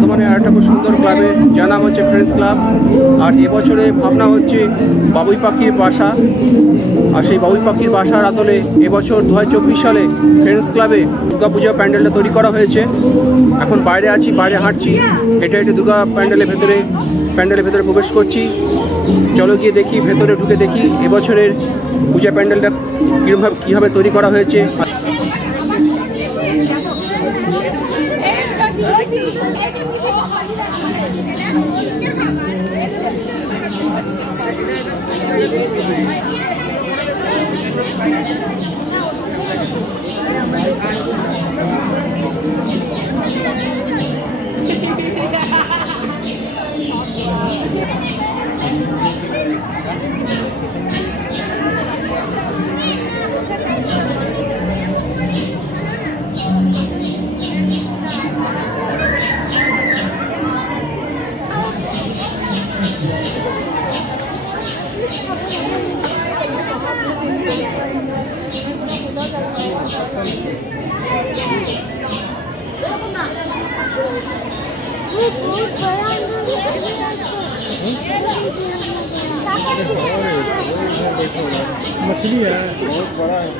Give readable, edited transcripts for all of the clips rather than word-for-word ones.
বর্ধমানে আরেকটা খুব সুন্দর ক্লাবে যার নাম হচ্ছে ফ্রেন্ডস ক্লাব। আর এবছরে ভাবনা হচ্ছে বাবুই পাখির বাসা। আর সেই বাবুই পাখির বাসার আদলে এবছর 2024 সালে ফ্রেন্ডস ক্লাবে দুর্গাপূজা প্যান্ডেলটা তৈরি করা হয়েছে। এখন বাইরে আছি, বাইরে হাঁটছি, হেঁটে হেঁটে দুর্গা প্যান্ডেলের ভেতরে প্রবেশ করছি। চলো গিয়ে দেখি, ভেতরে ঢুকে দেখি এবছরের পূজা প্যান্ডেলটা কীভাবে তৈরি করা হয়েছে। मछली है बहुत बड़ा है।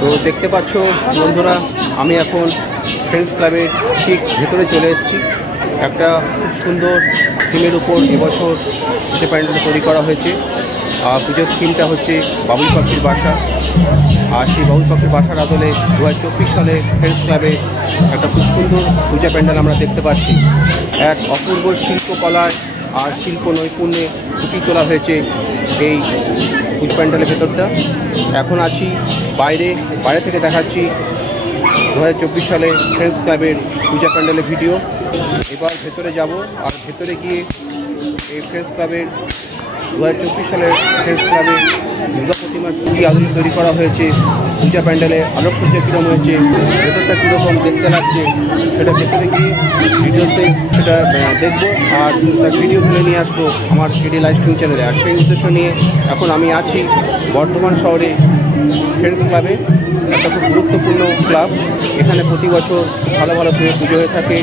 তো দেখতে পাচ্ছ বন্ধুরা, আমি এখন ফ্রেন্ডস ক্লাবের ঠিক ভেতরে চলে এসেছি। একটা খুব সুন্দর থিমের উপর এবছর পুজো প্যান্ডেল তৈরি করা হয়েছে। আর পুজোর থিমটা হচ্ছে বাবুই পাখির বাসা। আর সেই বাবুই পাখির বাসার আদলে 2024 সালে ফ্রেন্ডস ক্লাবে একটা খুব সুন্দর পূজা প্যান্ডেল আমরা দেখতে পাচ্ছি। এক অপূর্ব শিল্পকলায় আর শিল্প নৈপুণ্যে ফুটিয়ে তোলা হয়েছে এই পূজা প্যান্ডেলের ভেতরটা। এখন আছি বাইরে থেকে দেখাচ্ছি 2024 সালে ফ্রেন্ডস ক্লাবের পূজা প্যান্ডেলের ভিডিও। এবার ভেতরে যাব, আর ভেতরে গিয়ে এই ফ্রেন্ডস ক্লাবের 2024 সালের ফ্রেন্ডস ক্লাবে দুর্গা প্রতিমা খুবই আধুনিক তৈরি করা হয়েছে। পূজা প্যান্ডেলে আলোকসজ্জা কীরকম হয়েছে, ভেতরটা কীরকম দেখতে লাগছে, সেটা ভেতরে গিয়ে ভিডিওতে সেটা দেখবো আর তার ভিডিও তুলে নিয়ে আসবো আমার কেডি লাইভ স্ট্রিম চ্যানেলে। আর সেই উদ্দেশ্য নিয়ে এখন আমি আছি বর্ধমান শহরে ফ্রেন্ডস ক্লাবে, একটা খুব গুরুত্বপূর্ণ ক্লাব। এখানে প্রতি বছর ভালো ভালো পুজো হয়ে থাকে,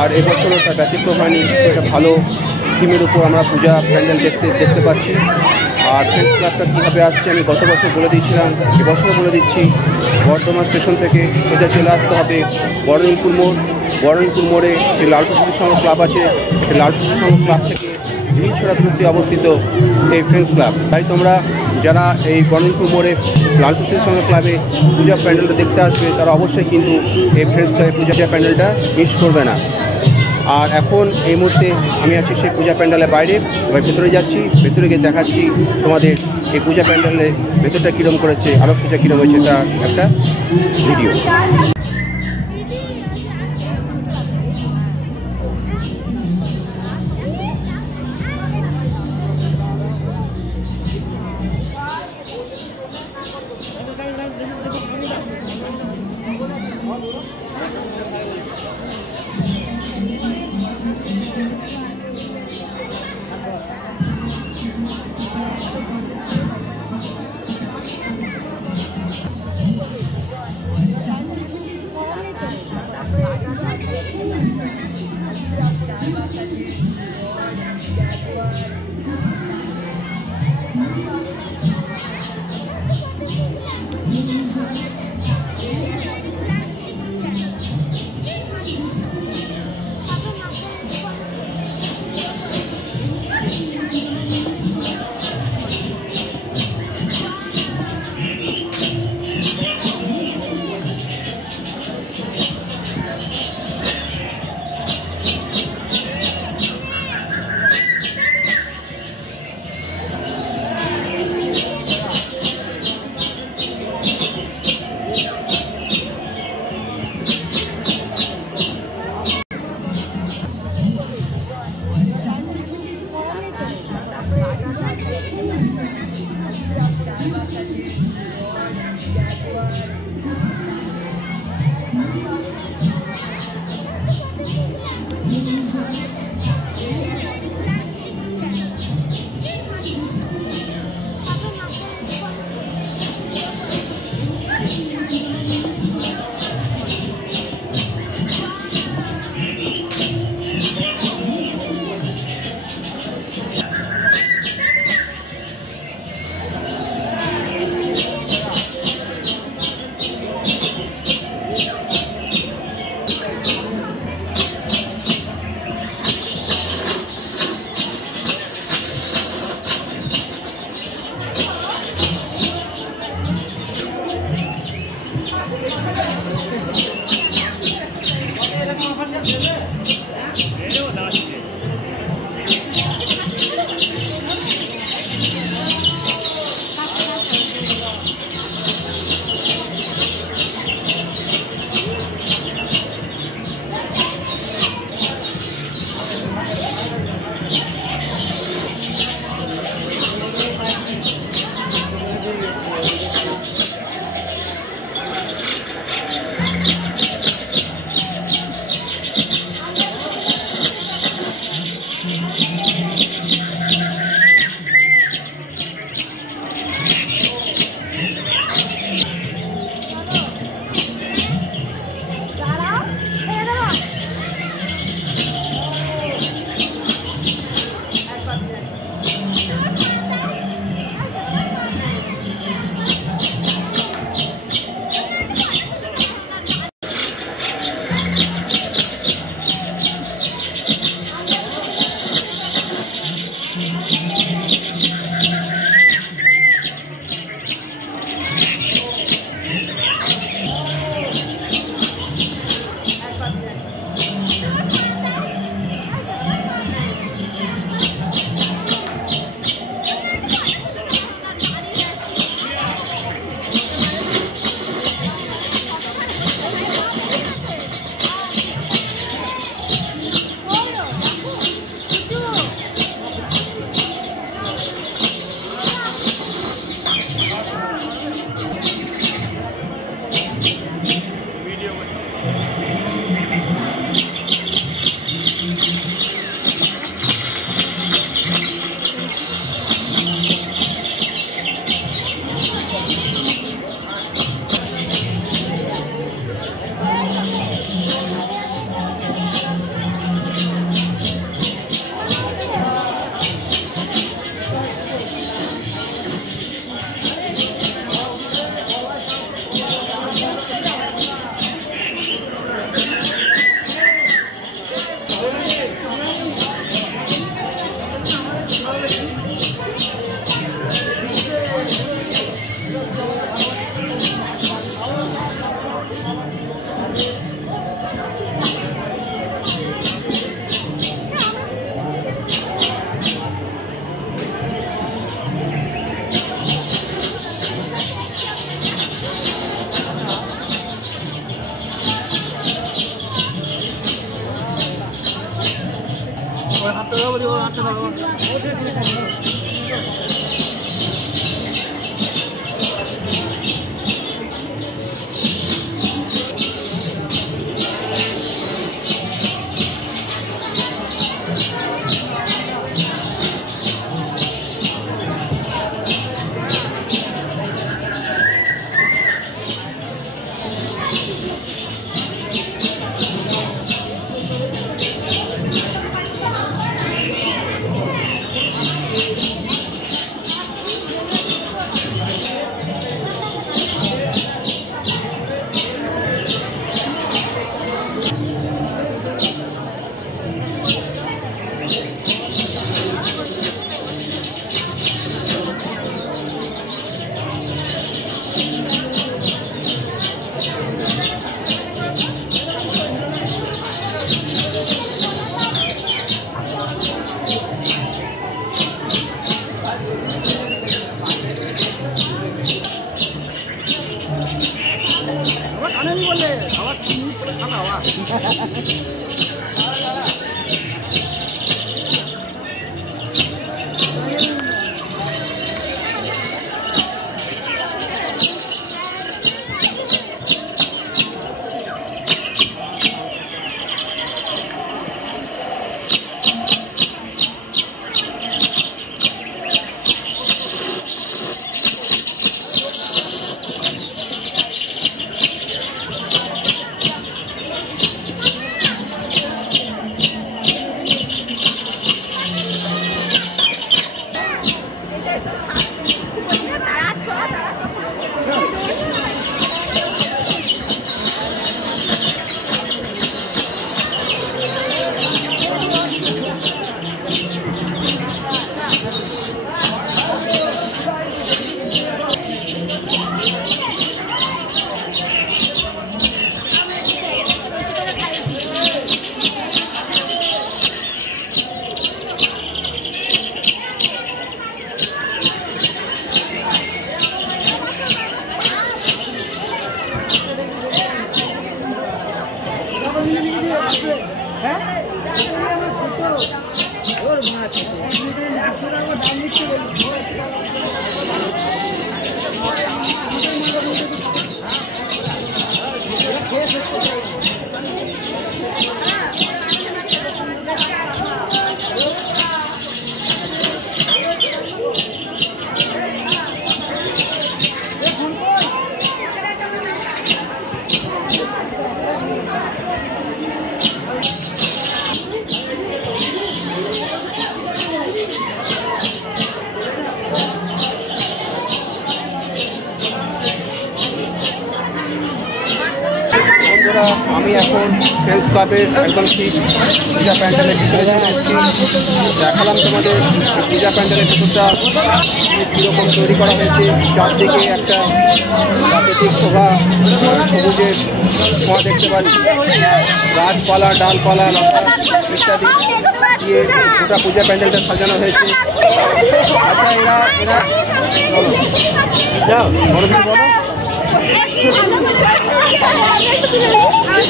আর এবছরও তার ব্যতিক্রম হয়নি। একটা ভালো থিমের উপর আমরা পূজা প্যান্ডেল দেখতে পাচ্ছি। আর ফ্রেন্ডস ক্লাবটা কীভাবে আসছে আমি গত বছর বলে দিয়েছিলাম, এবছরও বলে দিচ্ছি। বর্ধমান স্টেশন থেকে সোজা চলে আসতে হবে বরণীপুর মোড়ে যে লালটু শিশু সংঘ ক্লাব আছে, সেই লালটু শিশু সংঘ ক্লাব থেকে ঢিলছড়া দূরত্বে অবস্থিত এই ফ্রেন্ডস ক্লাব। তাই তোমরা যারা এই বরণীপুর মোড়ে লালটু শিশু সংঘ ক্লাবে পূজা প্যান্ডেলটা দেখতে আসবে, তারা অবশ্যই কিন্তু এই ফ্রেন্ডস ক্লাবে পূজা প্যান্ডেলটা মিস করবে না। আর এখন এই মুহূর্তে আমি আছি সেই পূজা প্যান্ডেলের বাইরে। এবার ভেতরে যাচ্ছি, ভেতরে গিয়ে দেখাচ্ছি তোমাদের এই পূজা প্যান্ডেলের ভেতরটা কীরকম করেছে, আলোকসজ্জা কীরকম হয়েছে, তার একটা ভিডিও। আমি এখন ফ্রেন্ডস ক্লাবের একদম ঠিক পূজা প্যান্ডেলের ভিতরে চলে এসেছি। দেখালাম তোমাদের পূজা প্যান্ডেলের ভিতরটা কীরকম তৈরি করা হয়েছে। চারদিকে একটা প্রাকৃতিক শোভা সবুজের ছোঁয়া দেখতে পাচ্ছি, গাছপালা ডালপালা লতা ইত্যাদি দিয়ে গোটা পূজা প্যান্ডেলটা সাজানো হয়েছে। আচ্ছা এরা বলো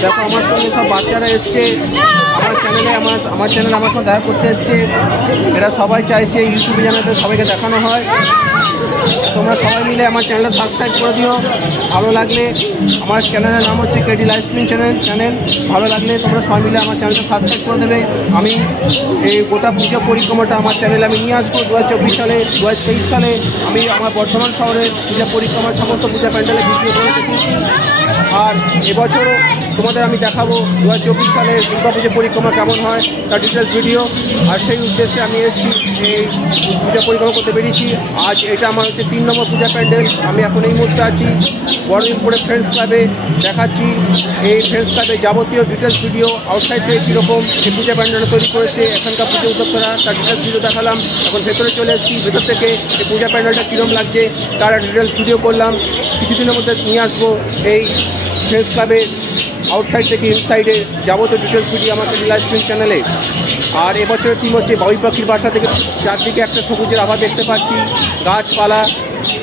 দেখো আমার সঙ্গে সব বাচ্চারা এসছে, আমার চ্যানেলে আমার সঙ্গে দেখা করতে এসছে। এরা সবাই চাইছে ইউটিউবে যেন সবাইকে দেখানো হয়। তোমরা সবাই মিলে আমার চ্যানেলটা সাবস্ক্রাইব করে দিও। ভালো লাগলে, আমার চ্যানেলের নাম হচ্ছে কেডি লাইভস্ট্রিম চ্যানেল। ভালো লাগলে তোমরা সবাই মিলে আমার চ্যানেলটা সাবস্ক্রাইব করে দেবে। আমি এই গোটা পুজো পরিক্রমাটা আমার চ্যানেলে আমি নিয়ে আসবো 2024 সালে, 2023 সালে আমি আমার বর্ধমান শহরের পূজা পরিক্রমার সমস্ত পূজা প্যান্ডেলে ভিডিও করে দেখেছি। আর এবছরও তোমাদের আমি দেখাবো 2024 সালে দুর্গা পুজো পরিক্রমা কেমন হয় তার ডিটেলস ভিডিও। আর সেই উদ্দেশ্যে আমি এসেছি, এই পূজা পরিক্রমা করতে বেরিয়েছি। আজ এটা আমার হচ্ছে 3 নম্বর পূজা প্যান্ডেল। আমি এখন এই মুহূর্তে আছি বড়দিনপুরে ফ্রেন্ডস ক্লাবে। দেখাচ্ছি এই ফ্রেন্ডস ক্লাবে যাবতীয় ডিটেলস ভিডিও, আউটসাইড থেকে কীরকম এই পূজা প্যান্ডেলটা তৈরি করেছে, এখানকার পুজো উদ্যোক্তারা, তার ডিটেলস ভিডিও দেখালাম। এখন ভেতরে চলে এসেছি, ভেতর থেকে এই পূজা প্যান্ডেলটা কীরকম লাগছে তার ডিটেলস ভিডিও করলাম। কিছুদিনের মধ্যে নিয়ে আসবো এই ফ্রেন্ডস ক্লাবে আউটসাইড থেকে ইনসাইডে যাবতীয় ডিটেলস ভিডিও আমার লাইভস্ট্রিম চ্যানেলে। আর এবছরের থিম হচ্ছে বাবুই পাখির বাসা। থেকে চারদিকে একটা সবুজের আভা দেখতে পাচ্ছি, গাছপালা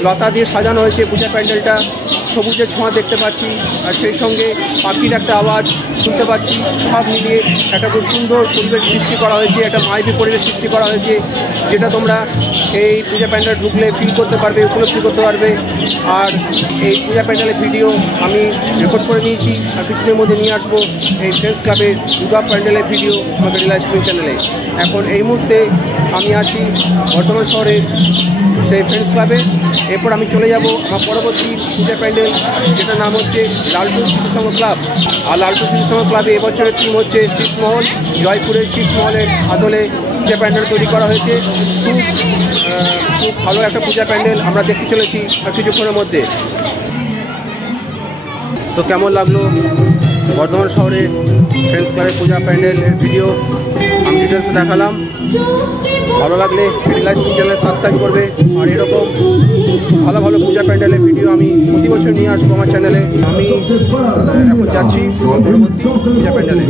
লতা দিয়ে সাজানো হয়েছে পূজা প্যান্ডেলটা, সবুজের ছোঁয়া দেখতে পাচ্ছি। আর সেই সঙ্গে পাখির একটা আওয়াজ শুনতে পাচ্ছি। সব মিলিয়ে একটা খুব সুন্দর পরিবেশ সৃষ্টি করা হয়েছে, একটা মায়াবী পরিবেশ সৃষ্টি করা হয়েছে, যেটা তোমরা এই পূজা প্যান্ডেল ঢুকলে ফিল করতে পারবে, উপলব্ধি করতে পারবে। আর এই পূজা প্যান্ডেলের ভিডিও আমি রেকর্ড করে নিয়েছি, আর কিছুদিনের মধ্যে নিয়ে আসবো এই ফ্রেন্ডস ক্লাবের দুর্গা প্যান্ডেলের ভিডিও আমাদের লাইভস্ট্রিম চ্যানেলে। এখন এই মুহূর্তে আমি আছি বর্ধমান শহরে সেই ফ্রেন্ডস ক্লাবে। এরপর আমি চলে যাব আমার পরবর্তী পূজা প্যান্ডেল, যেটার নাম হচ্ছে লালটু স্মৃতিসংঘ ক্লাব। আর লালটু স্মৃতিসংঘ ক্লাবে এবছরের থিম হচ্ছে শীষমহল। জয়পুরের শীষমহলের আদলে পূজা প্যান্ডেল তৈরি করা হয়েছে। খুব ভালো একটা পূজা প্যান্ডেল আমরা দেখতে চলেছি আর কিছুক্ষণের মধ্যে। তো কেমন লাগলো বর্ধমান শহরে ফ্রেন্ডস ক্লাবের পূজা প্যান্ডেলের ভিডিও আমি ডিটেলসে দেখালাম। ভালো লাগলে লাইভস্ট্রিম চ্যানেল সাবস্ক্রাইব করবে। আর এরকম ভালো ভালো পূজা প্যান্ডেলের ভিডিও আমি প্রতি বছর নিয়ে আসবো আমার চ্যানেলে। আমি এখন যাচ্ছি পরবর্তী পূজা প্যান্ডেলে।